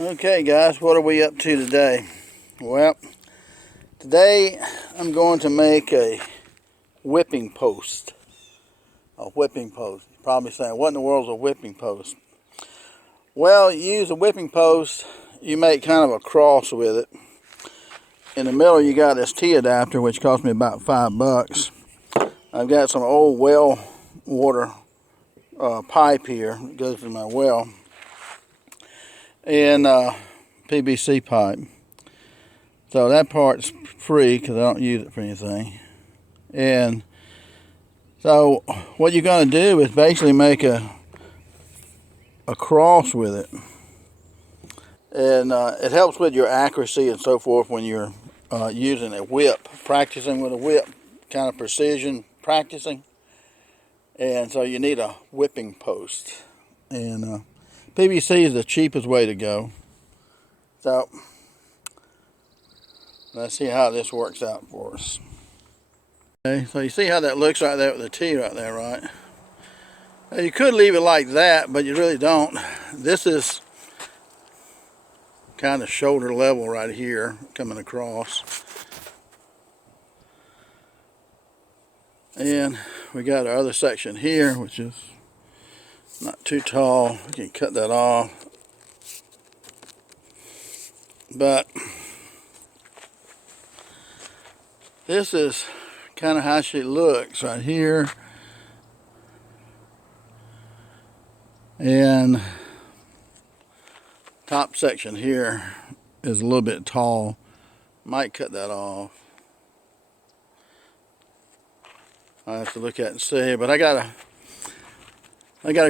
Okay guys, what are we up to today? Well, today I'm going to make a whipping post. A whipping post. You're probably saying, what in the world is a whipping post? Well, you use a whipping post, you make kind of a cross with it. In the middle you got this T-adapter, which cost me about $5. I've got some old well water pipe here that goes to my well. And PVC pipe. So that part's free because I don't use it for anything. And so what you're going to do is basically make a cross with it. And it helps with your accuracy and so forth when you're using a whip, practicing with a whip, kind of precision practicing. And so you need a whipping post. And PVC is the cheapest way to go. So let's see how this works out for us. Okay, so you see how that looks right there with the T right there, right? Now you could leave it like that, but you really don't. This is kind of shoulder level right here, coming across. And we got our other section here, which is not too tall. We can cut that off. But this is kind of how she looks right here. And top section here is a little bit tall. Might cut that off. I have to look at it and see, but I gotta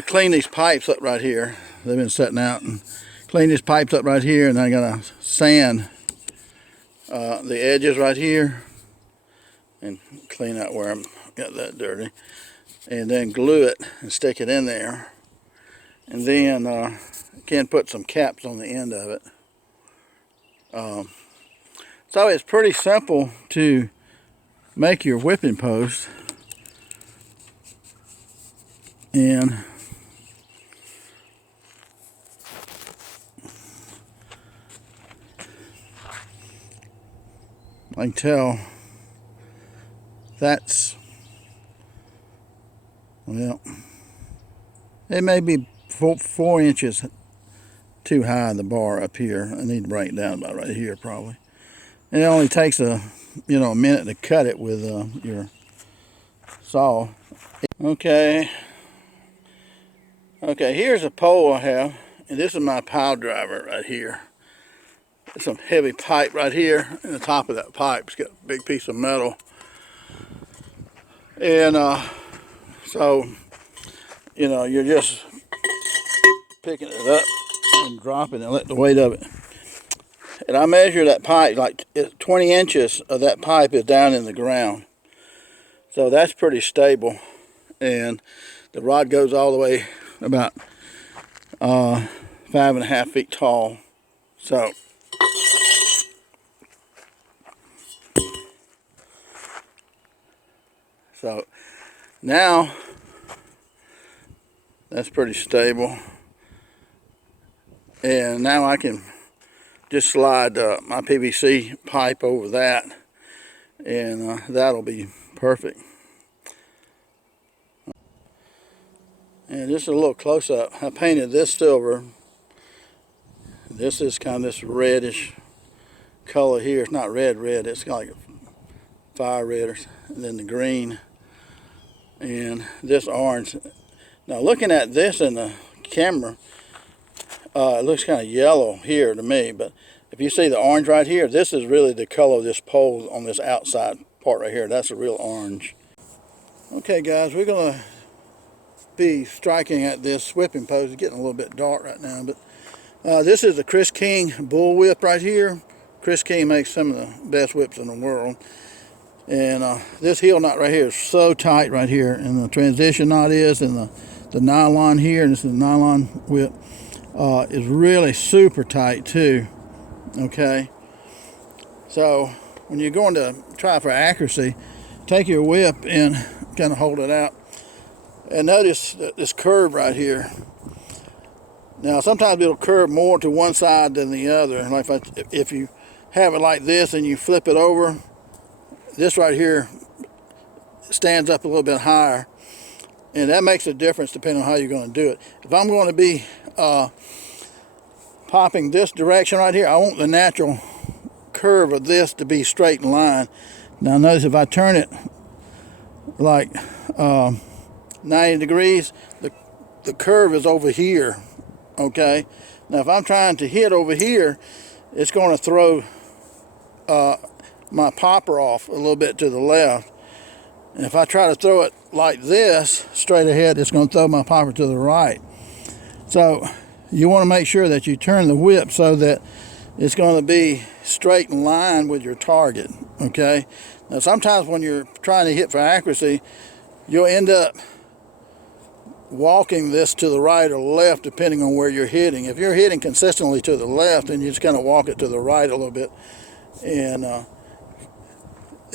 clean these pipes up right here. They've been setting out, and clean these pipes up right here, and I gotta sand the edges right here and clean out where I got that dirty, and then glue it and stick it in there. And then can put some caps on the end of it. So it's pretty simple to make your whipping post. And I can tell that's, well, it may be 4 inches too high, the bar up here. I need to bring it down about right here probably. And it only takes a minute to cut it with your saw. Okay, here's a pole I have, and this is my pile driver right here. There's some heavy pipe right here, and the top of that pipe's got a big piece of metal. And so, you're just picking it up and dropping it, let the weight of it. And I measure that pipe, like 20 inches of that pipe is down in the ground. So that's pretty stable. And the rod goes all the way about 5.5 feet tall. So now that's pretty stable. And now I can just slide my PVC pipe over that, and that'll be perfect. And just a little close-up. I painted this silver. This is kind of this reddish color here. It's not red, it's kind of like a fire red, and then the green, and this orange. Now looking at this in the camera, it looks kind of yellow here to me, but if you see the orange right here, this is really the color of this pole on this outside part right here. That's a real orange. Okay guys, we're going to be striking at this whipping post. It's getting a little bit dark right now, but this is the Krist King Bull whip right here. Krist King makes some of the best whips in the world. And this heel knot right here is so tight right here, and the transition knot is, and the nylon here, and this is the nylon whip, is really super tight too. Okay, so when you're going to try for accuracy, take your whip and kind of hold it out, and notice this curve right here. Now sometimes it'll curve more to one side than the other. Like if you have it like this and you flip it over, this right here stands up a little bit higher, and that makes a difference depending on how you're going to do it. If I'm going to be popping this direction right here, I want the natural curve of this to be straight in line. Now notice if I turn it like 90 degrees, the curve is over here. Okay, now if I'm trying to hit over here, it's going to throw my popper off a little bit to the left. And if I try to throw it like this, straight ahead, it's going to throw my popper to the right. So you want to make sure that you turn the whip so that it's going to be straight in line with your target. Okay, now sometimes when you're trying to hit for accuracy, you'll end up walking this to the right or left depending on where you're hitting. If you're hitting consistently to the left, then you just kind of walk it to the right a little bit and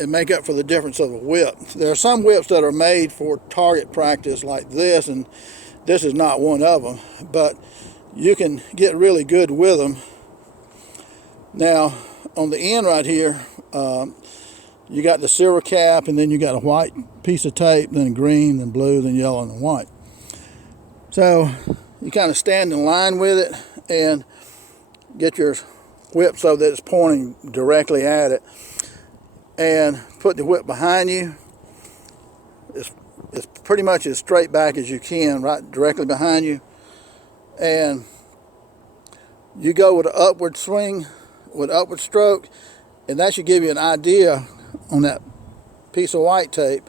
make up for the difference of the whip. There are some whips that are made for target practice like this, and this is not one of them, but you can get really good with them. Now on the end right here, you got the silver cap, and then you got a white piece of tape, then green, then blue, then yellow, and white. So you kind of stand in line with it and get your whip so that it's pointing directly at it, and put the whip behind you. It's pretty much as straight back as you can, right directly behind you, and you go with an upward swing, with upward stroke, and that should give you an idea on that piece of white tape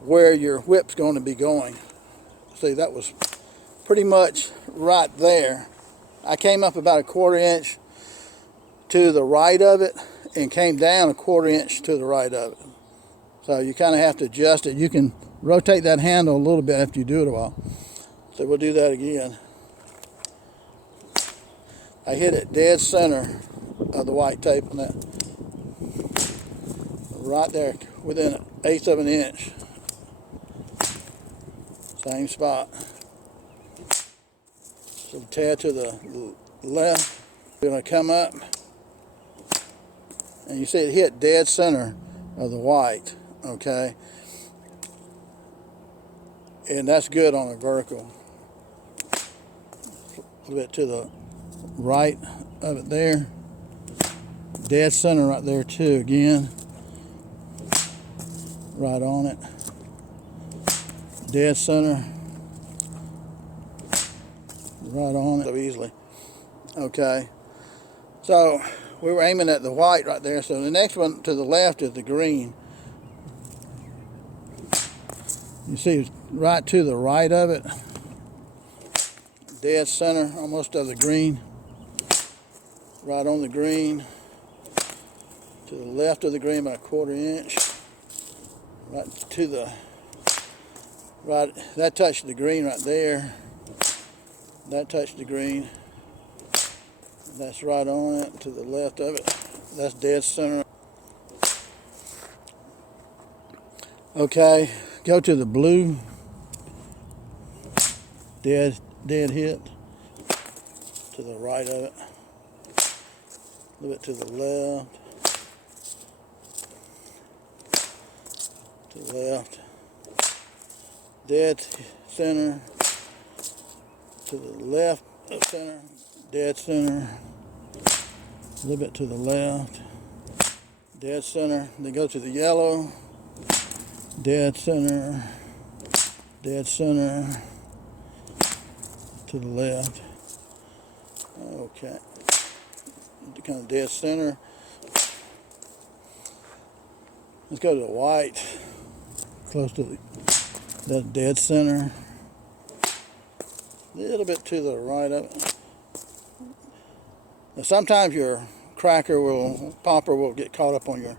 where your whip's going to be going. See, that was pretty much right there. I came up about a 1/4 inch to the right of it and came down a 1/4 inch to the right of it. So you kind of have to adjust it. You can rotate that handle a little bit after you do it a while. So we'll do that again. I hit it dead center of the white tape on that. Right there, within 1/8 of an inch. Same spot. So tad to the left. We're going to come up, and you see it hit dead center of the white. Okay, and that's good on a vertical. A little bit to the right of it there. Dead center right there too. Again, right on it. Dead center. Right on it so easily. Okay, so we were aiming at the white right there. So the next one to the left is the green. You see right to the right of it, dead center almost of the green. Right on the green. To the left of the green about a 1/4 inch. Right to the right, that touched the green right there. That touched the green. That's right on it. To the left of it, that's dead center. Okay, go to the blue. Dead hit. To the right of it. A little bit to the left. To the left. Dead center. To the left of center, dead center, a little bit to the left, dead center, then go to the yellow, dead center, to the left. Okay, kind of dead center. Let's go to the white, close to the dead center. A little bit to the right of it. Now sometimes your popper will get caught up on your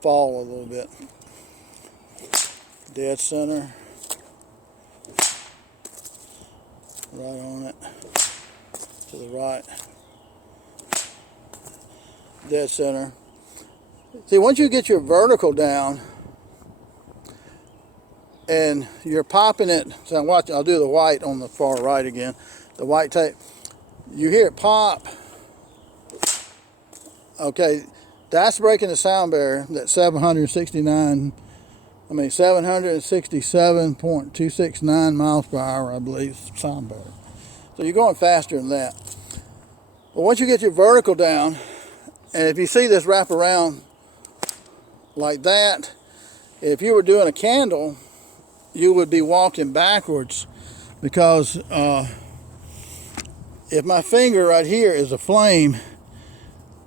fall a little bit. Dead center. Right on it. To the right. Dead center. See, once you get your vertical down, and you're popping it, so I'll do the white on the far right again. the white tape. You hear it pop. Okay, that's breaking the sound barrier. That 767.269 miles per hour, I believe, sound barrier. So you're going faster than that. But once you get your vertical down, and if you see this wrap around like that, if you were doing a candle, you would be walking backwards, because if my finger right here is a flame,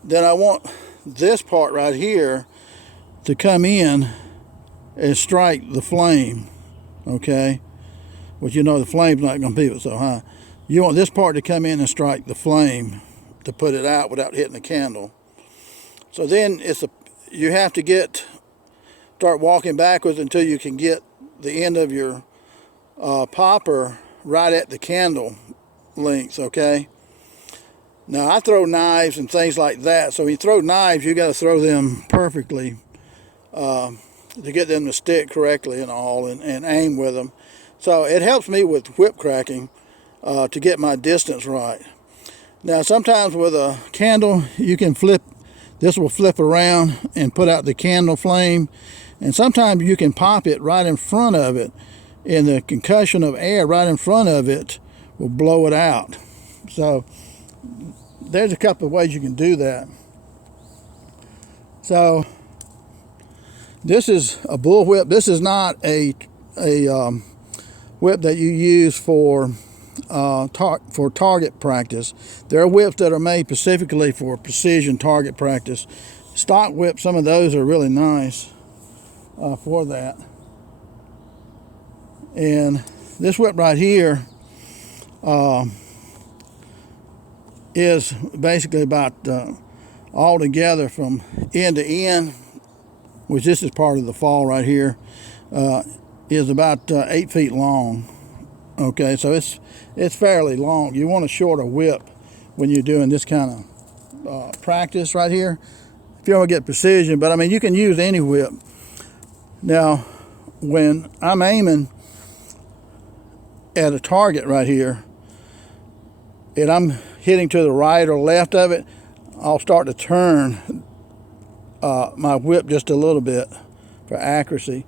then I want this part right here to come in and strike the flame, okay? Which, you know, the flame's not going to be so high. You want this part to come in and strike the flame to put it out without hitting the candle. So then you have to start walking backwards until you can get the end of your popper right at the candle length, okay? Now, I throw knives and things like that, so when you throw knives, you got to throw them perfectly to get them to stick correctly and all, and aim with them. So it helps me with whip cracking to get my distance right. Now, sometimes with a candle, you can this will flip around and put out the candle flame, and sometimes you can pop it right in front of it, and the concussion of air right in front of it will blow it out. So there's a couple of ways you can do that. So this is a bull whip. This is not a whip that you use for target practice. There are whips that are made specifically for precision target practice. Stock whips, some of those are really nice for that. And this whip right here is basically about all together from end to end, which this is part of the fall right here, is about 8 feet long. Okay, so it's fairly long. You want a shorter whip when you're doing this kind of practice right here, if you want to get precision. But I mean, you can use any whip. Now, when I'm aiming at a target right here, and I'm hitting to the right or left of it, I'll start to turn my whip just a little bit for accuracy.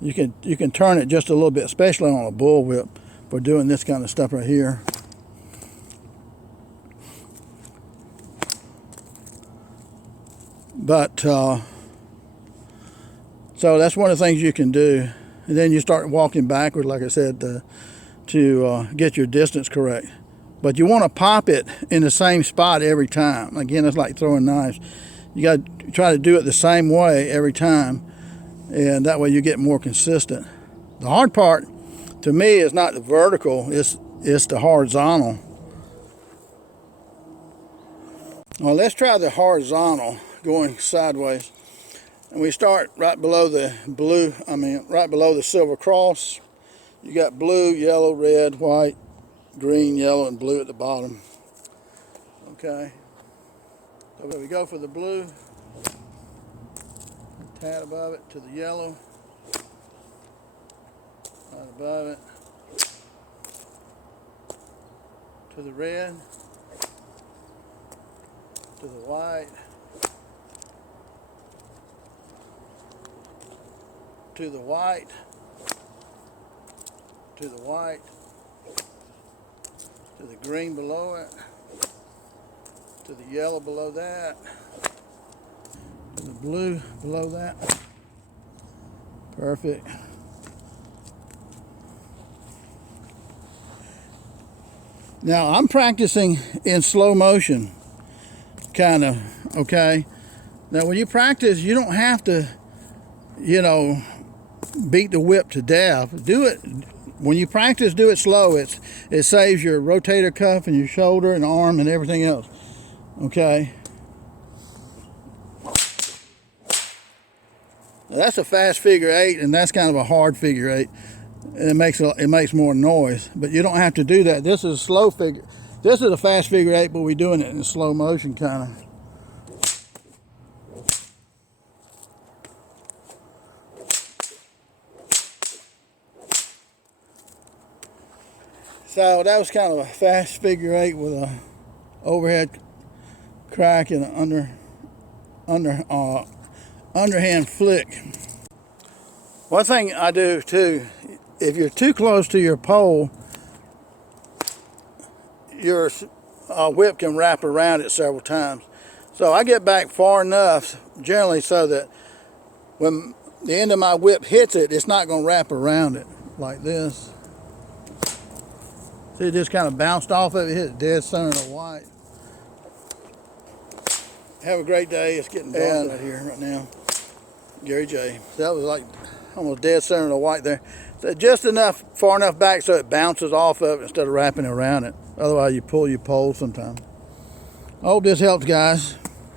You can turn it just a little bit, especially on a bull whip, for doing this kind of stuff right here. But so that's one of the things you can do. And then you start walking backward, like I said, to get your distance correct. But you want to pop it in the same spot every time. Again, it's like throwing knives. You got to try to do it the same way every time, and that way you get more consistent. The hard part to me is not the vertical, it's the horizontal. Well, let's try the horizontal, going sideways. And we start right below the right below the silver cross. You got blue, yellow, red, white, green, yellow, and blue at the bottom. Okay. So we go for the blue, a tad above it, to the yellow, right above it, to the red, to the white, to the white, to the white, to the green below it, to the yellow below that, to the blue below that. Perfect. Now I'm practicing in slow motion, kind of, okay? Now when you practice, you don't have to, beat the whip to death. Do it, when you practice, do it slow. It saves your rotator cuff and your shoulder and arm and everything else, okay? Now that's a fast figure eight, and that's kind of a hard figure eight. And it makes more noise, but you don't have to do that. This is a slow figure. This is a fast figure eight, but we're doing it in slow motion, kind of. So that was kind of a fast figure 8 with a overhead crack and an underhand flick. One thing I do too, if you're too close to your pole, your whip can wrap around it several times. So I get back far enough, generally, so that when the end of my whip hits it, it's not going to wrap around it like this. See, it just kind of bounced off of it, hit dead center of the white. Have a great day. It's getting dark out here right now. Gary J. So that was like almost dead center of the white there. So just enough, far enough back so it bounces off of it instead of wrapping around it. Otherwise, you pull your pole sometime. I hope this helps, guys.